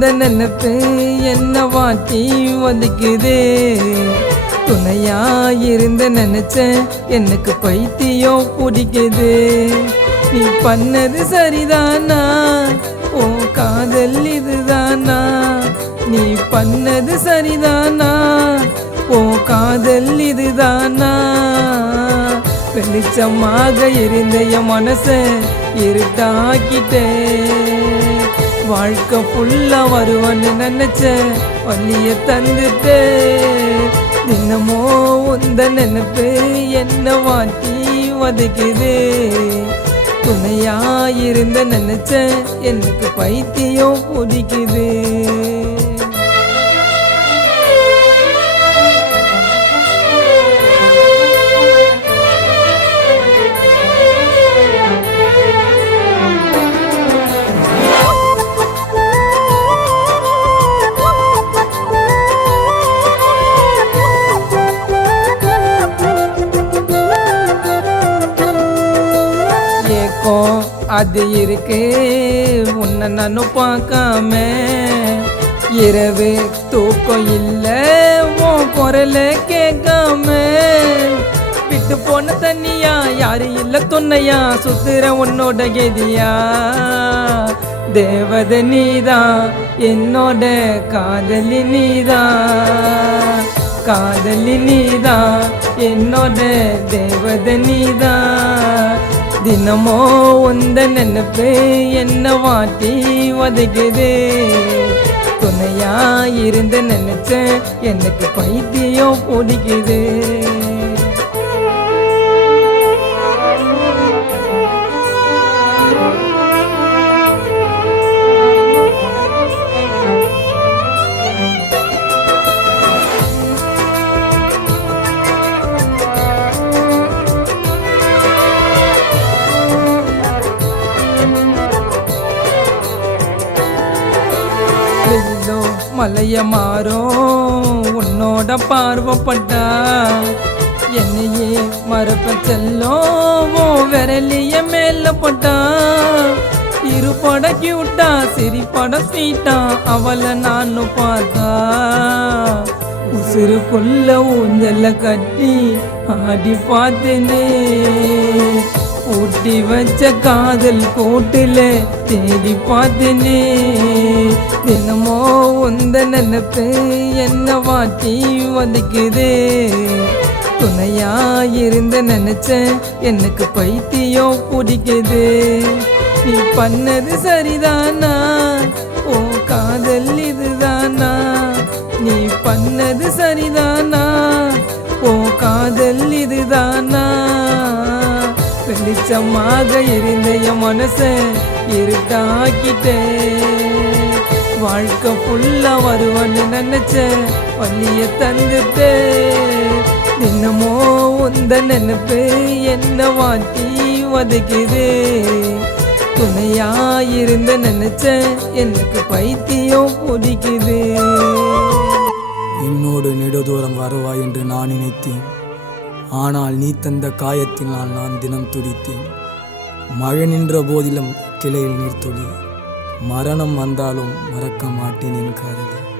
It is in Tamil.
நினைப்பு என்ன வாட்டி ஒதுக்குது துணையா இருந்த நினைச்ச எனக்கு பைத்தியம் பிடிக்குது. நீ பண்ணது சரிதானா? ஓ காதல் இதுதானா? நீ பண்ணது சரிதானா? ஓ காதல் இதுதானா? வெளிச்சமாக இருந்த என் மனசை இருட்டாக்கிட்டே. வாழ்க்கை ஃபுல்லா வருவன்னு நினைச்ச வள்ளிய தந்துட்டு. தினமோ உந்த நினைப்பு என்ன வாட்டி வதைக்குது. துணையா இருந்த நினைச்ச எனக்கு பைத்தியம் பிடிக்குது. அது இருக்கு. உன்னை நானும் பார்க்காம இரவு தூக்கம் இல்லை உன் குரல கேட்காம விட்டு போன தண்ணியா? யாரு இல்ல துண்ணையா சுத்துற உன்னோட கெதியா? தேவத நீதான் என்னோட காதலி நீதான் காதலி நீதான் என்னோட தேவத நீதான் தினமோ உந்த நினைப்பு என்ன வாட்டி வதைக்குது? துணையா இருந்து நினைச்ச எனக்கு பைத்தியம் பிடிக்குது. மலைய மாறும். உன்னோட பார்வப்பட்டா என்னையே மறப்ப செல்லும். விரலிய மேல போட்டா இரு கியூட்டா சிரிப்பட ஸ்வீட்டா அவளை நானும் பார்த்தா. உசுருக்குள்ள ஊஞ்சல கட்டி ஆடி பார்த்தேனே. ஊட்டி வச்ச காதல் கோட்டில தேடி பார்த்தேனே. தினமோ உந்த நினைப்பு என்ன வாட்டி வதைக்குது. துணையா இருந்த நினைச்ச எனக்கு பைத்தியம் பிடிக்குது. நீ பண்ணது சரிதானா? ஓ காதல் இதுதானா? நீ பண்ணது சரிதானா? ஓ காதல் இதுதானா? வெளிச்சமாக இருந்த என் மனச இருட்டாக்கிட்டே. வாழ்க்கை ஃபுல்லா வருவன்னு நினைச்ச வள்ளிய தந்துட்டு. தினமோ உந்த நினைப்பு என்ன வாட்டி வதைக்குது. துணையா இருந்த நினைச்ச எனக்கு பைத்தியம் பிடிக்குது. என்னோடு நெடுதூரம் வருவாய் என்று நான் நினைத்தேன். ஆனால் நீ தந்த காயத்தினால் நான் தினம் துடித்தேன். மழை நின்ற போதிலும் கிளையில் நீர் துளி மரணம் வந்தாலும் மறக்க மாட்டேன் என் காதலி